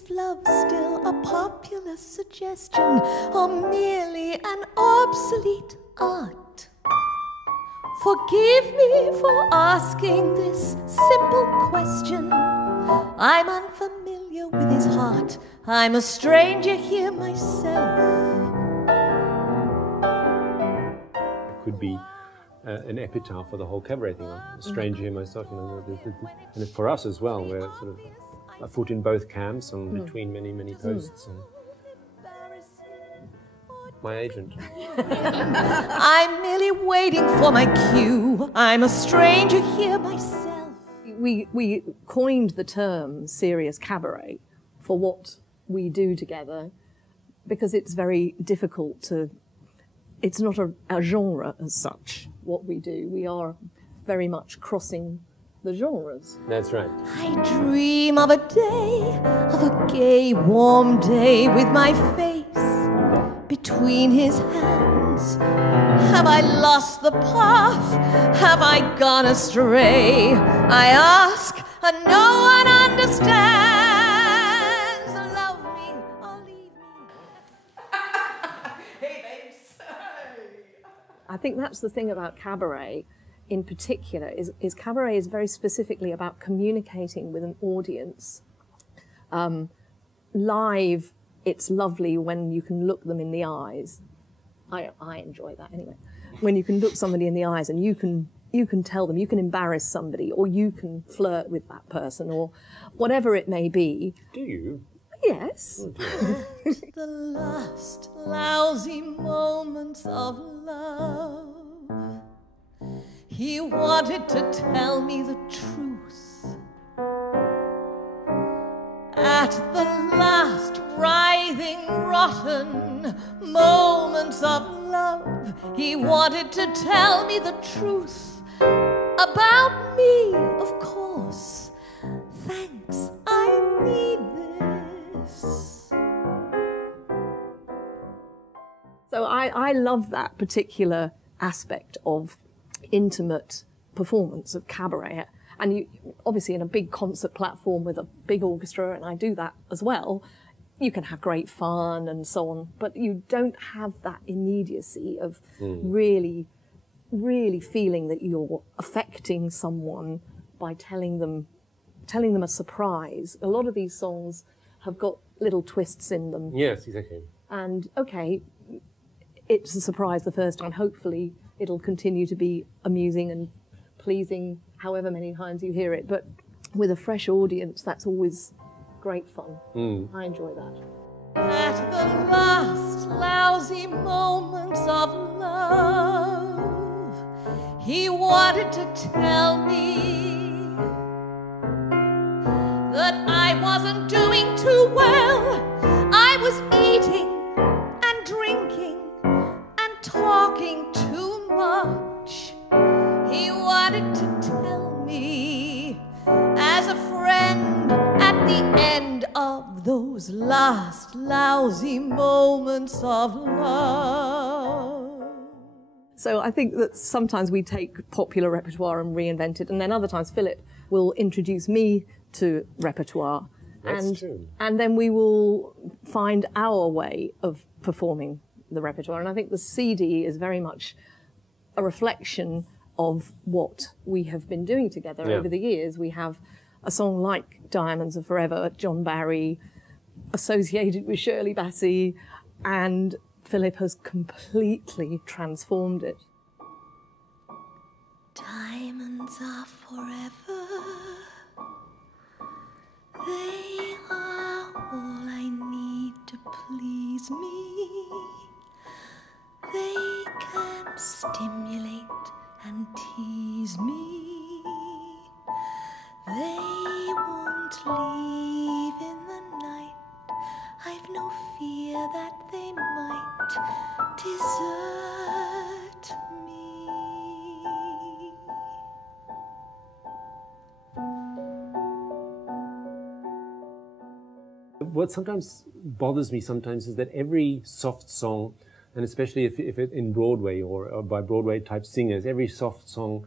Is love still a popular suggestion, or merely an obsolete art? Forgive me for asking this simple question. I'm unfamiliar with his heart. I'm a stranger here myself. It could be an epitaph for the whole cabaret thing. I'm a stranger here myself, you know. And for us as well, we're sort of a foot in both camps and between many posts. And my agent. I'm merely waiting for my cue. I'm a stranger here myself. We coined the term serious cabaret for what we do together because it's very difficult to, it's not a genre as such, what we do. We are very much crossing the genres. That's right. I dream of a day, of a gay, warm day with my face between his hands. Have I lost the path? Have I gone astray? I ask, and no one understands. Love me or leave me. Hey, babes. I think that's the thing about cabaret in particular, is cabaret is very specifically about communicating with an audience. Live, it's lovely when you can look them in the eyes. I enjoy that anyway. When you can look somebody in the eyes and you can tell them, you can embarrass somebody, or you can flirt with that person, or whatever it may be. Do you? Yes. Oh, dear. The last lousy moments of love. He wanted to tell me the truth. At the last writhing, rotten moments of love, he wanted to tell me the truth about me, of course. Thanks, I need this. So I love that particular aspect of intimate performance of cabaret. And you, obviously in a big concert platform with a big orchestra, and I do that as well, you can have great fun and so on, but you don't have that immediacy of really feeling that you're affecting someone by telling them a surprise. A lot of these songs have got little twists in them. Yes, exactly. And okay, it's a surprise the first time. Hopefully it'll continue to be amusing and pleasing however many times you hear it. But with a fresh audience, that's always great fun. I enjoy that. At the last lousy moments of love, he wanted to tell me that I wasn't doing too well. I was eating and drinking and talking too much. He wanted to tell me as a friend at the end of those last lousy moments of love. So I think that sometimes we take popular repertoire and reinvent it, and then other times Philip will introduce me to repertoire. That's true. And then we will find our way of performing the repertoire. And I think the CD is very much a reflection of what we have been doing together over the years. We have a song like Diamonds Are Forever, John Barry, associated with Shirley Bassey, and Philip has completely transformed it. Diamonds are forever. They are all I need to please me. They can stimulate and tease me. They won't leave in the night. I've no fear that they might desert me. What sometimes bothers me sometimes is that every soft song, and especially if it in Broadway or by Broadway type singers, every soft song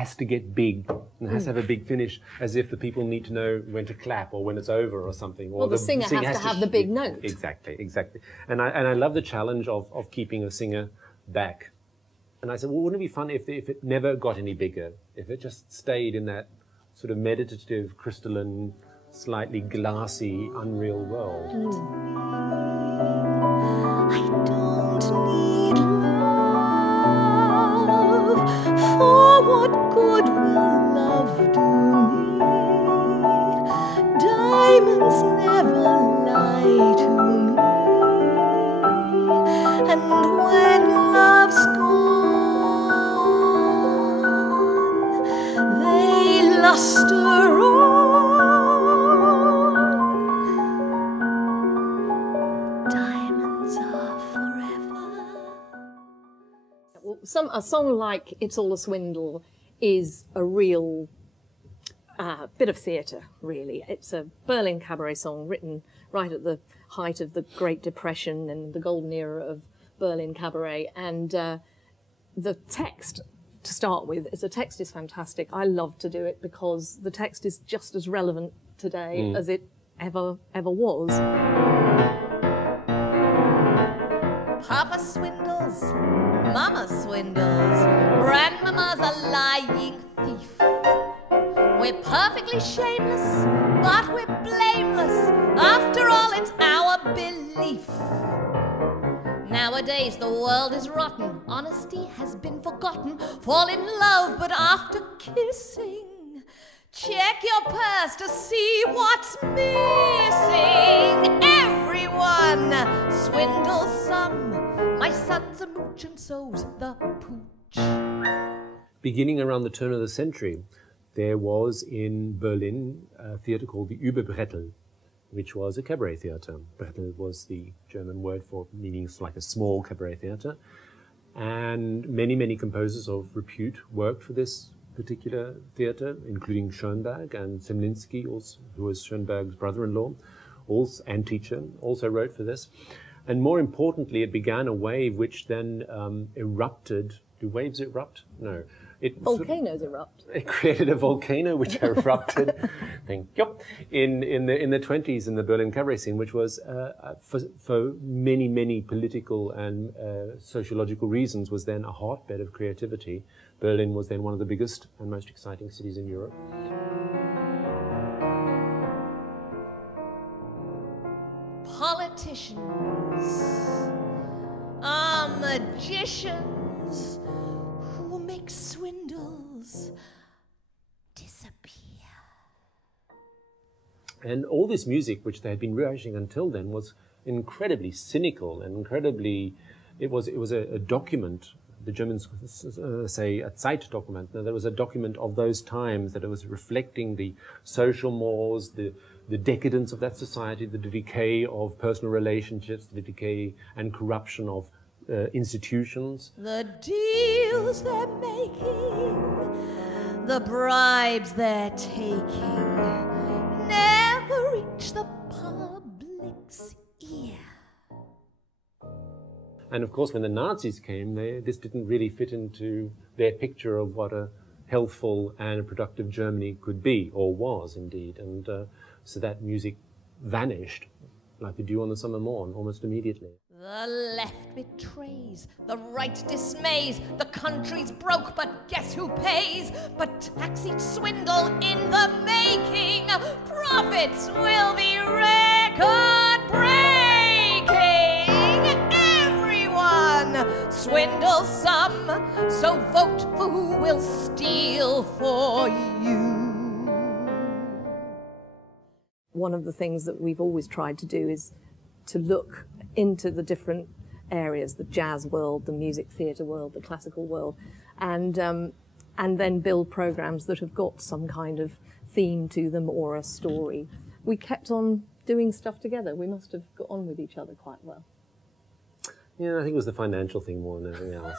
has to get big and has to have a big finish, as if the people need to know when to clap or when it's over or something. Or well, the singer has to have the big note. Exactly, exactly. And I love the challenge of keeping a singer back. And I said, well, wouldn't it be fun if it never got any bigger, if it just stayed in that sort of meditative, crystalline, slightly glassy, unreal world. I don't need love, for what good will love do me? Diamonds never lie to me, and when love's gone, they luster on. A song like It's All a Swindle is a real bit of theatre, really. It's a Berlin Cabaret song written right at the height of the Great Depression and the golden era of Berlin Cabaret. And the text, to start with, the text is fantastic. I love to do it because the text is just as relevant today as it ever was. Papa swindles, Mama swindles, Grandmama's a lying thief. We're perfectly shameless, but we're blameless. After all, it's our belief. Nowadays the world is rotten, honesty has been forgotten. Fall in love, but after kissing, check your purse to see what's missing. Everyone swindles some. My son's a mooch and so's the pooch. Beginning around the turn of the century, there was in Berlin a theatre called the Überbrettel, which was a cabaret theatre. Brettel was the German word for meaning like a small cabaret theatre. And many, many composers of repute worked for this particular theatre, including Schoenberg and Zemlinsky, also, who was Schoenberg's brother-in-law and teacher, also wrote for this. And more importantly, it began a wave which then erupted. Do waves erupt? No. Volcanoes erupt. It created a volcano which erupted, thank you, in the 20s in the Berlin cabaret scene, which was, for many, many political and sociological reasons, was then a hotbed of creativity. Berlin was then one of the biggest and most exciting cities in Europe. Politicians are magicians who make swindles disappear. And all this music, which they had been writing until then, was incredibly cynical and incredibly. It was a document. The Germans say a Zeitdokument. There was a document of those times, that it was reflecting the social mores, the decadence of that society, the decay of personal relationships, the decay and corruption of institutions. The deals they're making, the bribes they're taking, never reach the public's ear. And of course, when the Nazis came, this didn't really fit into their picture of what a healthful and productive Germany could be, or was indeed. And so that music vanished like the dew on the summer morn almost immediately. The left betrays, the right dismays, the country's broke, but guess who pays? But taxi swindle in the making, profits will be record-breaking. Everyone swindles some, so vote for who will steal for you. One of the things that we've always tried to do is to look into the different areas, the jazz world, the music theatre world, the classical world, and then build programs that have got some kind of theme to them or a story. We kept on doing stuff together. We must have got on with each other quite well. Yeah, I think it was the financial thing more than anything else.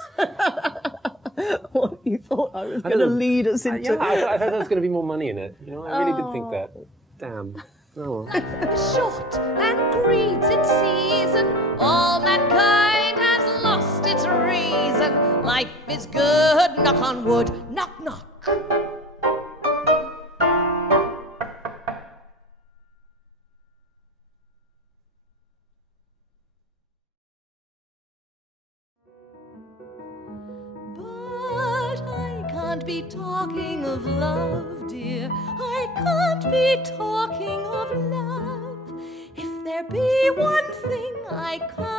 What, you thought I was going to lead us into? Yeah, I thought there was going to be more money in it. You know, I really did think that. Damn. Oh. Life is short and greed's in season. All mankind has lost its reason. Life is good, knock on wood, knock knock. But I can't be talking of love, dear. I can't be talking of love. If there be one thing I can't